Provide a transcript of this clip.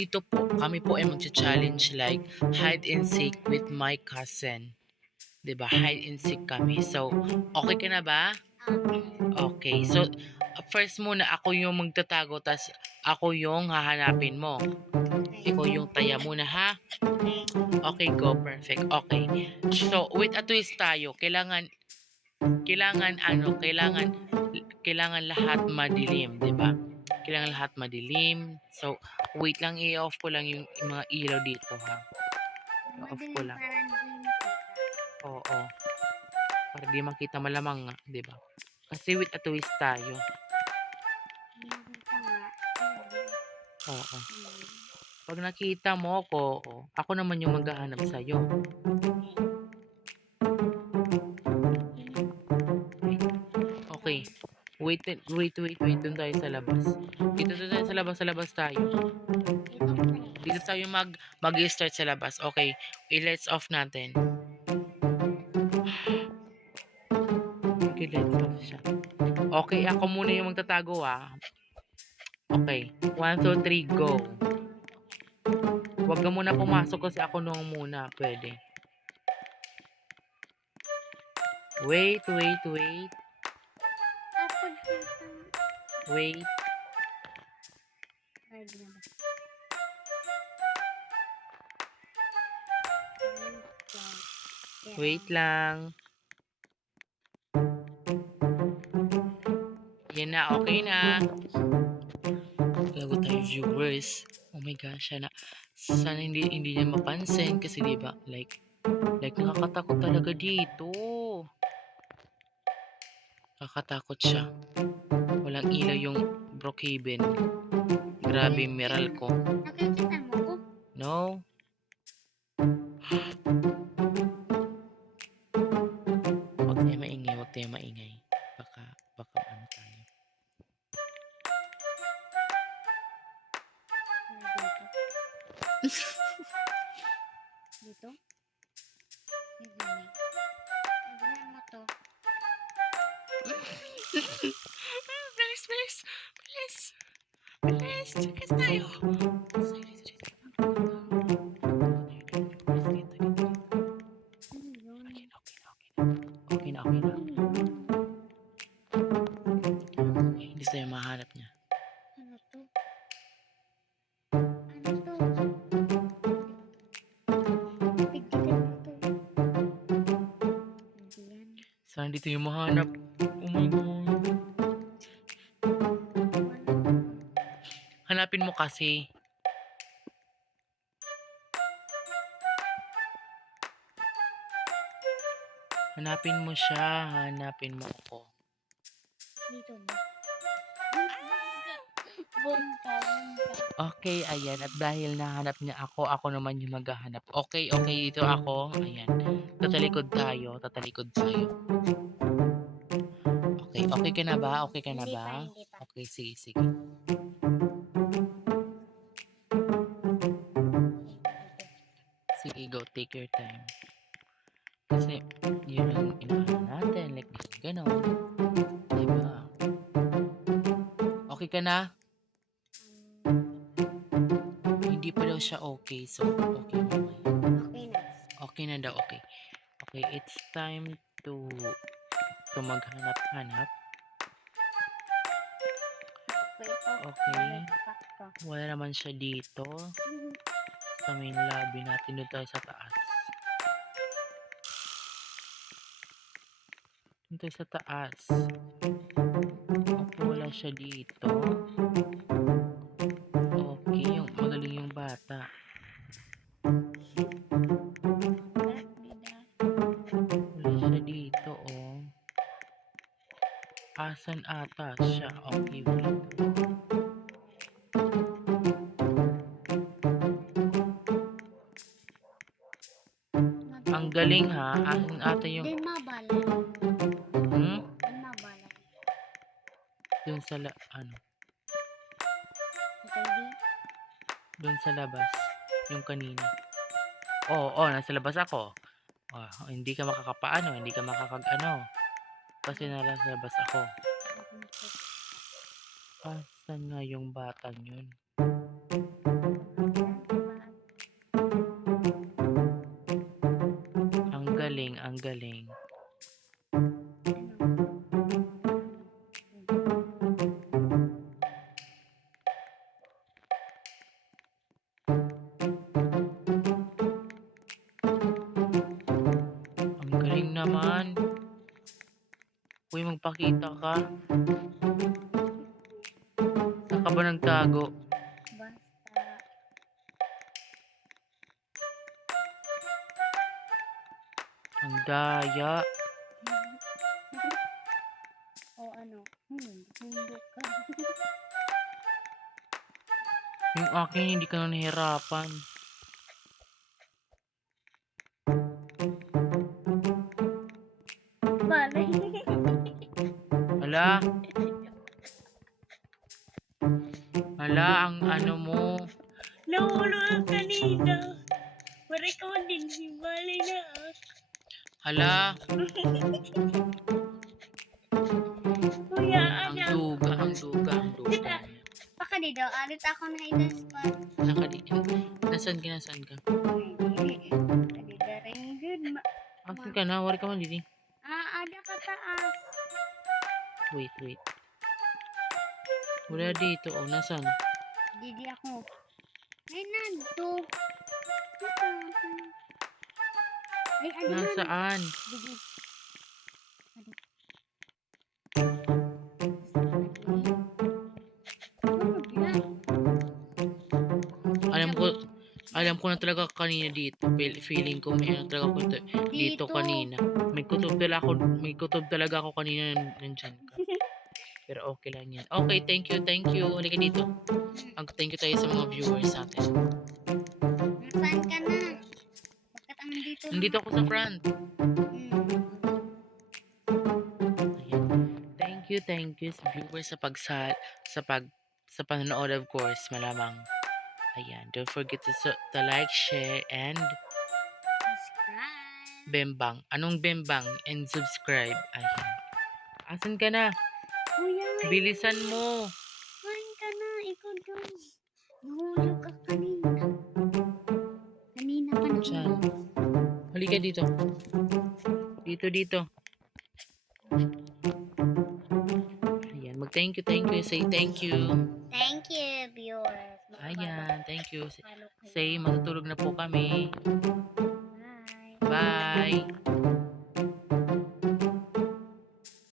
dito po, kami po ay magcha-challenge like hide and seek with my cousin. 'Di ba? Hide and seek kami. So, okay ka na ba? Okay. So, first muna ako yung magtatago tas ako yung hahanapin mo. Ikaw yung taya muna ha. Okay, go. Perfect. Okay. So, with a twist tayo. Kailangan lahat madilim, 'di ba? Kailangan lahat madilim. So, wait lang, i-off ko lang yung mga ilaw dito ha. Off ko lang. Oo. Para di makita malamang nga, 'di ba? Kasi with a twist tayo. Oo. Pag nakita mo ako naman yung maghahanap sa'yo. Okay. Wait. Doon tayo sa labas. Dito tayo sa labas tayo. Dito tayo mag-start sa labas. Okay. Let's off natin. Okay, let's off siya. Okay, ako muna yung magtatago ah. Okay. 1, 2, 3, go. Huwag ka muna pumasok kasi ako nung muna. Pwede. Wait. Wait. Wait lang. Yan na, okay na. Lago tayo viewers. Oh my gosh, sana hindi niya mapansin kasi 'di ba? Like nakakatakot talaga dito. Nakakatakot siya. Walang ilaw yung Brookhaven. Grabe, Meral ko. Nakikita mo ko? No. Huwag tayo maingay. Baka ano tayo. Dito? Tignan mo to. Bilis. Check tayo. Ano yun? Okay na. Hindi tayo mahanap niya. Ano to? Ano to? Tignan mo to. Hindi yan. Sana dito yung mahanap. Oh my God. Hanapin mo kasi. Hanapin mo siya. Hanapin mo ako. Dito ba? Bunta. Okay, ayan. At dahil nahanap niya ako naman yung maghahanap. Okay, dito ako. Ayan. Tatalikod tayo. Okay ka na ba? Hindi pa. Okay, sige. Sige, go. Take your time. Kasi, yun ang inaano natin. Like, gano'n. Diba? Okay ka na? Hindi pa daw siya okay. So, okay mamaya. Okay na. Okay na daw, okay. Okay, it's time to maghanap-hanap. Okay. Wala naman siya dito. Sa main lobby natin, doon tayo sa taas. Okay, wala siya dito. Okay, magaling yung bata. Wala siya dito, oh. Asan ata siya? Okay, wait. Ang galing ha. Asan ata yung... Din mabalay. Doon sa ano? Okay, Doon sa labas. Yung kanina. Nasa labas ako. Hindi ka makakapaano, hindi ka makakag-ano. Kasi nasa labas ako. Asan nga yung batang yun? galing. Ang galing naman. Uy, magpakita ka. Saan ka ba nagtago? Basta. Ang daya. O ano? Hindi ka. Yung akin, hindi ka na nahirapan. Balay. Hala. Hala, ang ano mo. Nahulog ka kanina. Para ikaw din, si balay na. Hala, Kuya, ang ano? duga, ang duga, ang duga. Baka di daw, alit ako na itaspat. Nakalikin. Nasaan ka, nasaan ka? Adi darang good. Asan ka na? Wari ka man, Didi. Ada ka taas. Wait, wait. Wala dito, oh. Nasaan? Didi ako. Ay, nandito. Ay, adi man. Nasaan? Didi. Alam ko na talaga kanina dito. Feeling ko may ano talaga ako dito kanina. May kutob talaga ako kanina nandyan ka. Pero okay lang yan. Okay, thank you, thank you. Halika dito. Thank you tayo sa mga viewers natin. Nasaan ka na? Bakit ang dito? Nandito ako sa front. Ayan. Thank you sa viewers sa panonood, of course, malamang. Ayan, don't forget to like, share, and Subscribe. bembang. Anong bembang? And subscribe. Ayan. Asan ka na? Kuya, Bilisan mo. kumain ka na. Ikaw doon. Nahulog ka kanina. Kanina pa na. Diyan. Halika dito. Dito. Ayan, thank you. Say thank you. Thank you, viewers. Ayan, thank you. Follow kayo. Say, matutulog na po kami. Bye. Bye.